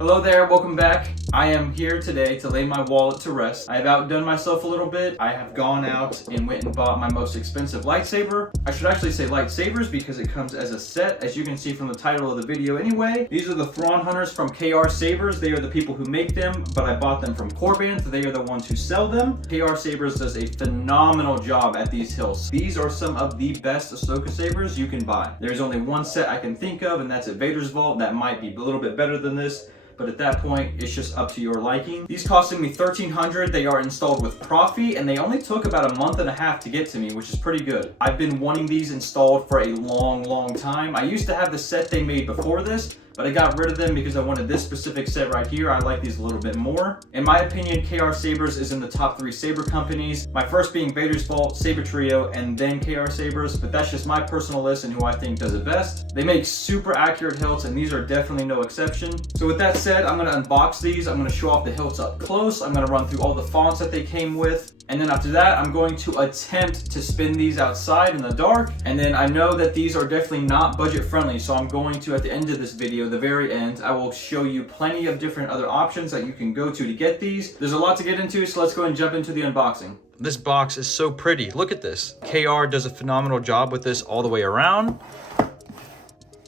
Hello there, welcome back. I am here today to lay my wallet to rest. I have outdone myself a little bit. I have gone out and went and bought my most expensive lightsaber. I should actually say lightsabers because it comes as a set, as you can see from the title of the video anyway. These are the Thrawn hunters from KARSABERS. They are the people who make them, but I bought them from Corband. They are the ones who sell them. KARSABERS does a phenomenal job at these hilts. These are some of the best Ahsoka sabers you can buy. There's only one set I can think of, and that's at Vader's Vault. That might be a little bit better than this, but at that point, it's just up to your liking. These costing me $1,300. They are installed with Profi, and they only took about a month and a half to get to me, which is pretty good. I've been wanting these installed for a long time. I used to have the set they made before this, but I got rid of them because I wanted this specific set right here. I like these a little bit more. In my opinion, KARSABERS is in the top 3 saber companies. My first being Vader's Vault, Saber Trio, and then KARSABERS, but that's just my personal list and who I think does it best. They make super accurate hilts, and these are definitely no exception. So with that said, I'm gonna unbox these. I'm gonna show off the hilts up close. I'm gonna run through all the fonts that they came with. And then after that, I'm going to attempt to spin these outside in the dark. And then I know that these are definitely not budget friendly. So I'm going to, at the end of this video, the very end, I will show you plenty of different other options that you can go to get these. There's a lot to get into, so let's go and jump into the unboxing. This box is so pretty. Look at this. KR does a phenomenal job with this all the way around.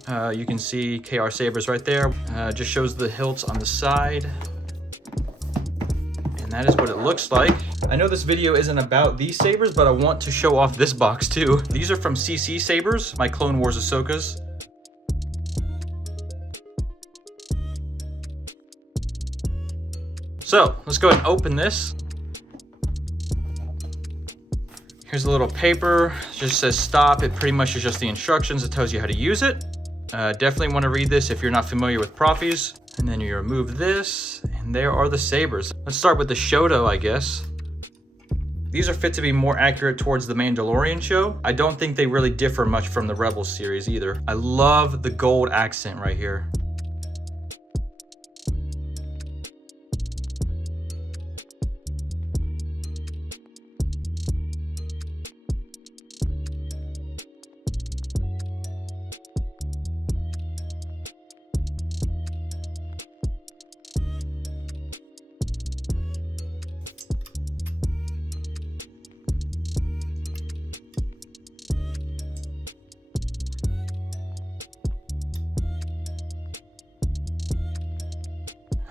You can see KARSABERS right there. Just shows the hilts on the side. That is what it looks like. I know this video isn't about these sabers, but I want to show off this box too. These are from CC Sabers, my Clone Wars Ahsokas. So let's go ahead and open this. Here's a little paper. It just says stop. It pretty much is just the instructions. It tells you how to use it. Definitely want to read this if you're not familiar with Profis. And then you remove this, and there are the sabers. Let's start with the Shoto, I guess. These are fit to be more accurate towards the Mandalorian show. I don't think they really differ much from the Rebels series either. I love the gold accent right here.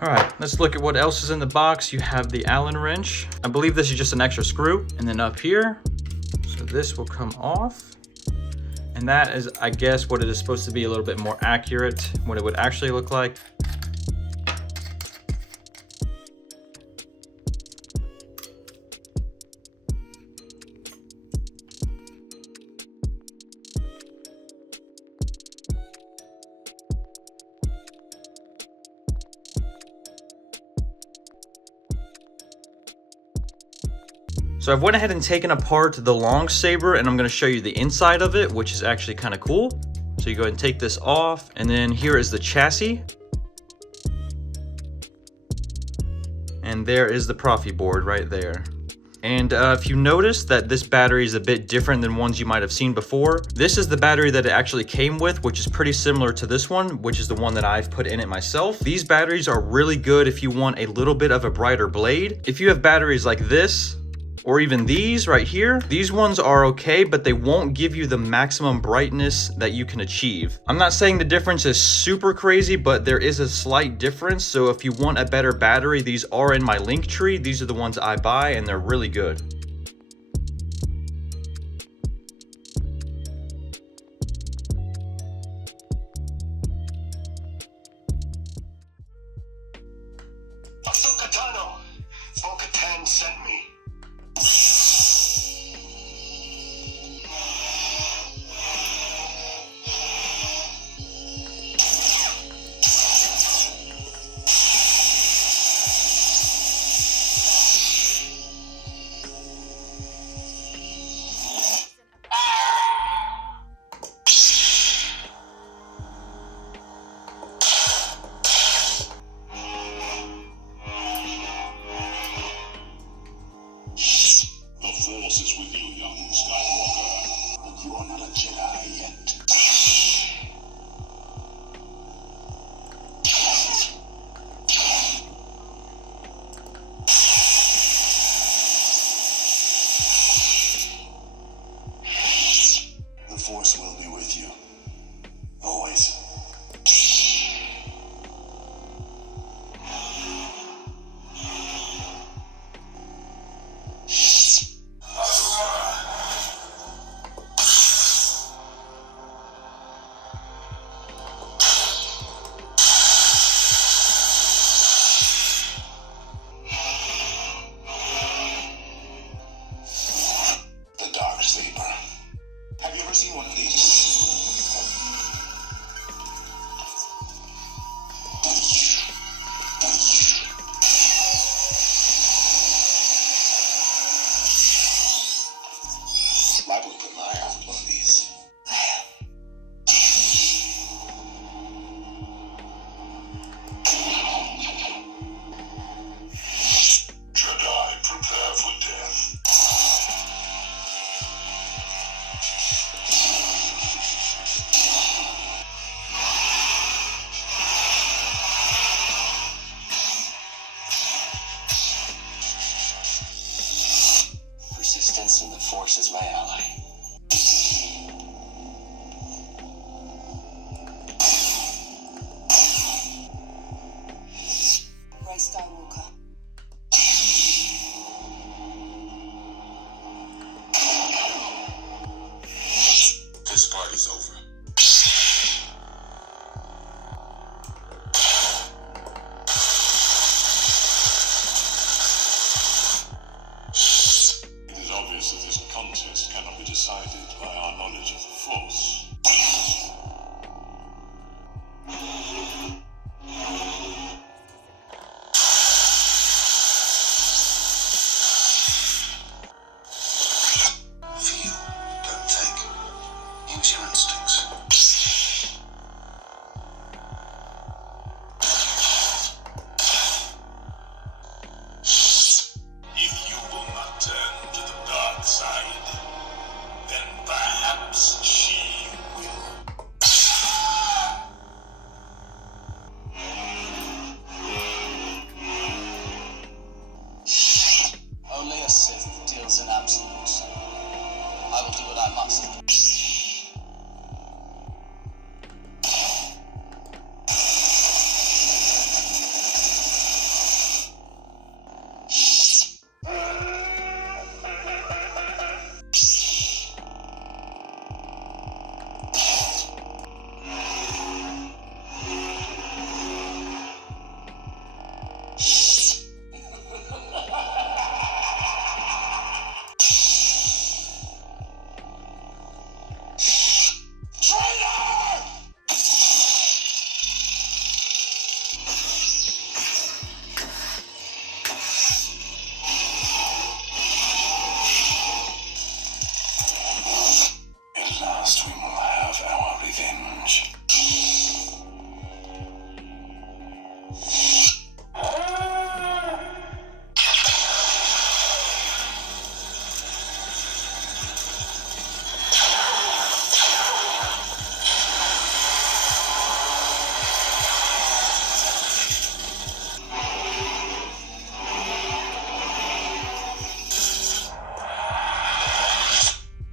All right, let's look at what else is in the box. You have the Allen wrench. I believe this is just an extra screw. And then up here, so this will come off. And that is, I guess, what it is supposed to be, a little bit more accurate, what it would actually look like. So I've went ahead and taken apart the long saber, and I'm going to show you the inside of it, which is actually kind of cool. So you go ahead and take this off, and then here is the chassis. And there is the Profi board right there. And if you notice that this battery is a bit different than ones you might have seen before, this is the battery that it actually came with, which is pretty similar to this one, which is the one that I've put in it myself. These batteries are really good if you want a little bit of a brighter blade. If you have batteries like this, or even these right here, these ones are okay, but they won't give you the maximum brightness that you can achieve. I'm not saying the difference is super crazy, but there is a slight difference. So if you want a better battery, these are in my link tree. These are the ones I buy, and they're really good. Ahsoka Tano, Bo-Katan sent me. Force is my ally. Rey Skywalker. This party's over. It is obvious that this contest cannot be decided by our knowledge of the Force. Feel, don't think. Use your instincts. If you will not turn to the dark side, then perhaps she will. Only a Sith deals in absolutes. I will do what I must. At last we will have our revenge.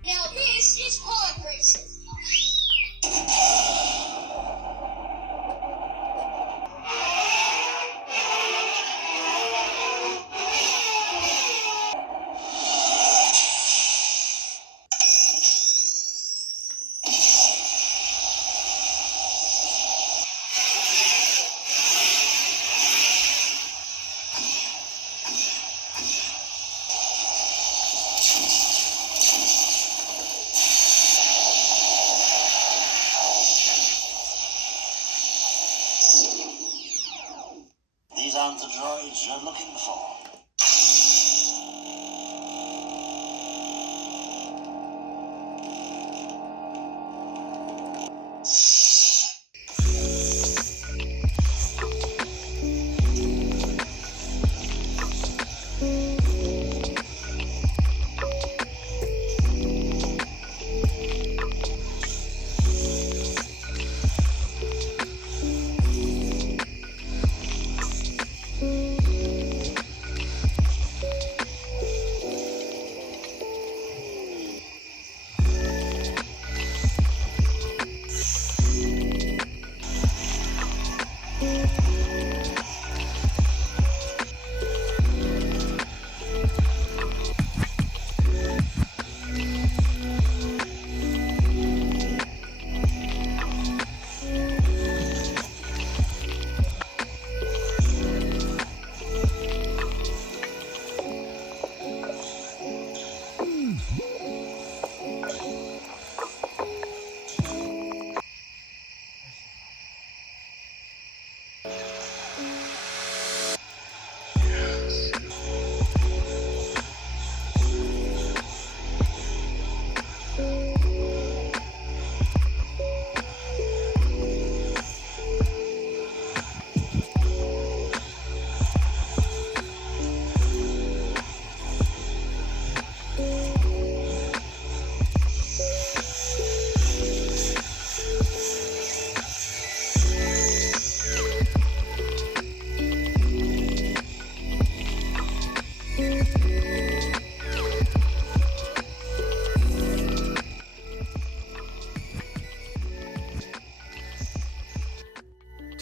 Now this is pod racing. These aren't the droids you're looking for.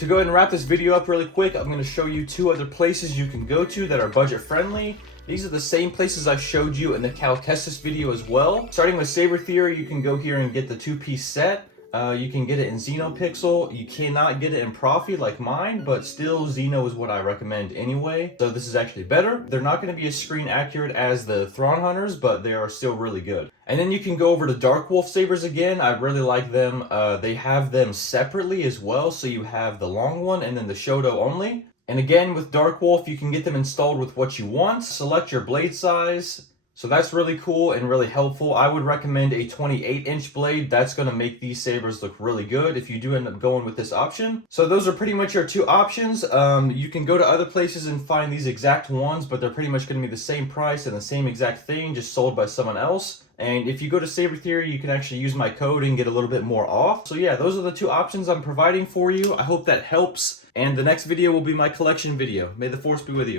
To go ahead and wrap this video up really quick, I'm going to show you 2 other places you can go to that are budget friendly. These are the same places I showed you in the Cal Kestis video as well. Starting with Saber Theory, you can go here and get the 2-piece set. You can get it in Xenopixel. You cannot get it in Profi like mine, but still Xeno is what I recommend anyway. So this is actually better. They're not going to be as screen accurate as the Thrawn Hunters, but they are still really good. And then you can go over to Dark Wolf Sabers again. I really like them. They have them separately as well. So you have the long one and then the Shoto only. And again, with Dark Wolf, you can get them installed with what you want. Select your blade size. So that's really cool and really helpful. I would recommend a 28-inch blade. That's going to make these sabers look really good if you do end up going with this option. So those are pretty much your 2 options. You can go to other places and find these exact ones, but they're pretty much going to be the same price and the same exact thing, just sold by someone else. And if you go to Saber Theory, you can actually use my code and get a little bit more off. So yeah, those are the 2 options I'm providing for you. I hope that helps. And the next video will be my collection video. May the Force be with you.